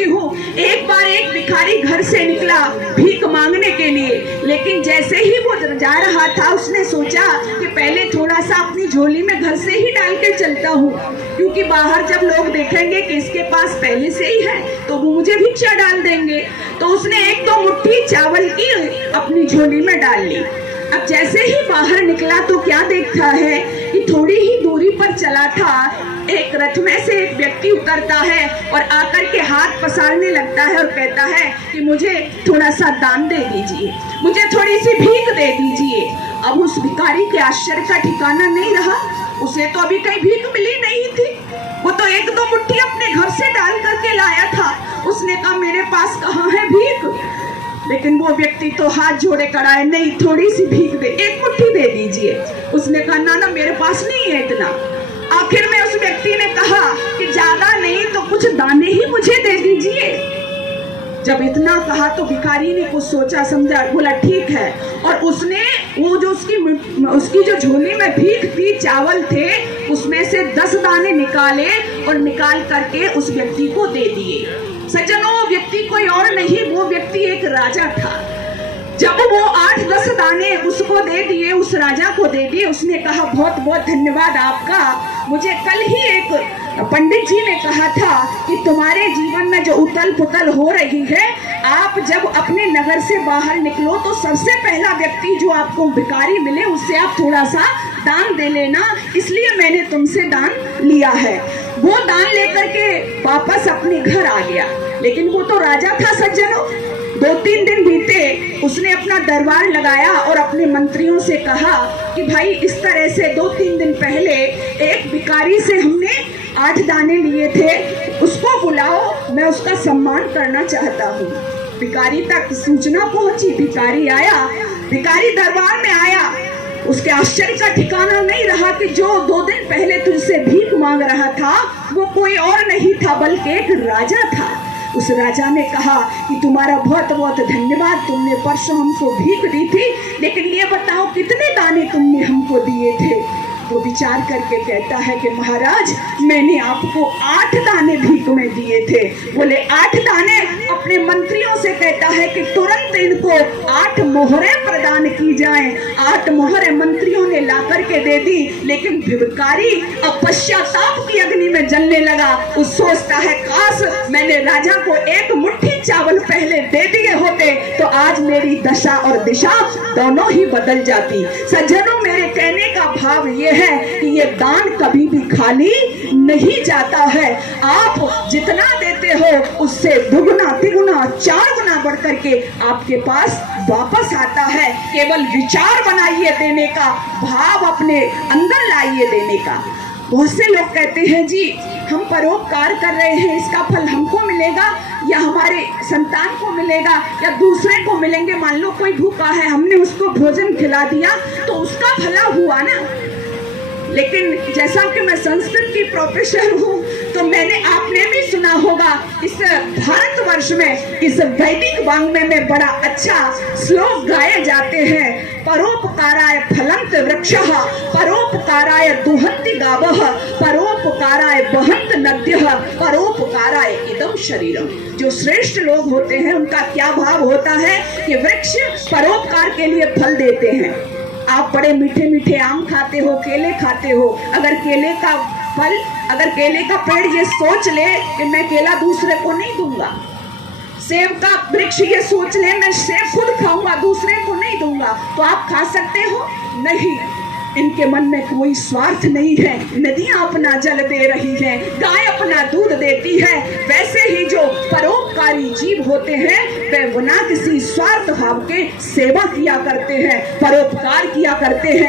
कहती हूँ, एक बार एक भिखारी घर से निकला भीख मांगने के लिए, लेकिन जैसे ही वो जा रहा था उसने सोचा कि पहले थोड़ा सा अपनी झोली में घर से ही डाल के चलता हूँ, क्योंकि बाहर जब लोग देखेंगे कि इसके पास पहले से ही है तो वो मुझे भिक्षा डाल देंगे। तो उसने एक दो मुट्ठी चावल की अपनी झोली में डाल ली। अब जैसे ही बाहर निकला तो क्या देखता है कि थोड़ी ही दूरी पर चला था, एक रथ में से एक व्यक्ति उतरता है और आकर के हाथ पसारने लगता है और कहता है कि मुझे थोड़ा सा दान दे दीजिए, मुझे थोड़ी सी भीख दे दीजिए। अब उस भिखारी के आश्चर्य का ठिकाना नहीं रहा, उसे तो अभी कहीं भीख मिली नहीं थी, वो तो एक दो मुट्ठी अपने घर से डाल करके लाया था। उसने कहा मेरे पास कहाँ है भीख, लेकिन वो व्यक्ति तो हाथ जोड़े कराए, नहीं थोड़ी सी भीख दे, एक मुट्ठी दे दीजिए। उसने कहा ना ना मेरे पास नहीं है इतना। आखिर में उस व्यक्ति ने कहा कि ज्यादा नहीं तो कुछ दाने ही मुझे दे दीजिए। जब इतना कहा तो भिखारी ने कुछ सोचा समझा, बोला ठीक है, और उसने वो जो उसकी जो झोली में भीख थी, चावल थे, उसमें से 10 दाने निकाले और निकाल करके उस व्यक्ति को दे दिए। सज्जनों, वो व्यक्ति कोई और नहीं, वो व्यक्ति एक राजा था। जब वो 8-10 दाने उसको दे दिए, उस राजा को दे दिए, उसने कहा बहुत बहुत धन्यवाद आपका, मुझे कल ही एक पंडित जी ने कहा था कि तुम्हारे जीवन में जो उथल पुथल हो रही है, आप जब अपने नगर से बाहर निकलो तो सबसे पहला व्यक्ति जो आपको भिखारी मिले उससे आप थोड़ा सा दान दे लेना, इसलिए मैंने तुमसे दान लिया है। वो दान लेकर के वापस अपने घर आ गया, लेकिन वो तो राजा था सज्जनों। 2-3 दिन बीते, उसने अपना दरबार लगाया और अपने मंत्रियों से कहा कि भाई इस तरह से 2-3 दिन पहले एक भिखारी से हमने 8 दाने लिए थे, उसको बुलाओ, मैं उसका सम्मान करना चाहता हूँ। भिखारी तक सूचना पहुंची, भिखारी आया, भिखारी दरबार में आया। उसके आश्चर्य का ठिकाना नहीं रहा कि जो 2 दिन पहले तुझसे भीख मांग रहा था वो कोई और नहीं था बल्कि एक राजा था। उस राजा ने कहा कि तुम्हारा बहुत बहुत धन्यवाद, तुमने परसों हमको भीख दी थी, लेकिन ये बताओ कितने दाने तुमने हमको दिए थे। तो विचार करके कहता है कि महाराज मैंने आपको 8 दाने भीख में दिए थे। बोले 8 दाने? अपने मंत्रियों से कहता है कि तुरंत इनको 8 मोहरें प्रदान की जाएं। 8 मोहरें मंत्रियों ने ला करके दे दी, लेकिन भिखारी अब पश्चाताप की अग्नि में जलने लगा। वो सोचता है काश मैंने राजा को एक मुट्ठी चावल पहले दे दिए होते तो आज मेरी दशा और दिशा दोनों ही बदल जाती। सज्जनों, मेरे कहने का भाव ये है कि ये दान कभी भी खाली नहीं जाता है। आप जितना देते हो उससे दुगुना तिगुना 4 गुना बढ़ करके आपके पास वापस आता है। केवल विचार बनाइए देने का, भाव अपने अंदर लाइए देने का। बहुत से लोग कहते हैं जी हम परोपकार कर रहे हैं, इसका फल हमको मिलेगा या हमारे संतान को मिलेगा या दूसरे को मिलेंगे। मान लो कोई भूखा है, हमने उसको भोजन खिला दिया तो उसका भला हुआ ना। लेकिन जैसा कि मैं संस्कृत की प्रोफेसर हूँ तो आपने भी सुना होगा, इस भारतवर्ष में इस वैदिक वाङ्मय में बड़ा अच्छा श्लोक गाए जाते हैं। परोपकाराय फलंत वृक्षः, परोपकाराय दुहन्ति गावः, परोपकाराय बहन्त नद्यः, परोपकाराय इदं शरीरम। जो श्रेष्ठ लोग होते हैं उनका क्या भाव होता है कि वृक्ष परोपकार के लिए फल देते हैं। आप बड़े मीठे मीठे आम खाते हो, केले खाते हो, अगर केले का फल, अगर केले का पेड़ ये सोच ले कि मैं केला दूसरे को नहीं दूंगा, सेब का वृक्ष ये सोच ले मैं सेब खुद खाऊंगा दूसरे को नहीं दूंगा, तो आप खा सकते हो? नहीं। इनके मन में कोई स्वार्थ नहीं है। नदियां अपना जल दे रही हैं, गाय अपना दूध देती है, वैसे ही जो परोपकारी जीव होते हैं वे बिना किसी स्वार्थ भाव के सेवा किया करते हैं, परोपकार किया करते हैं।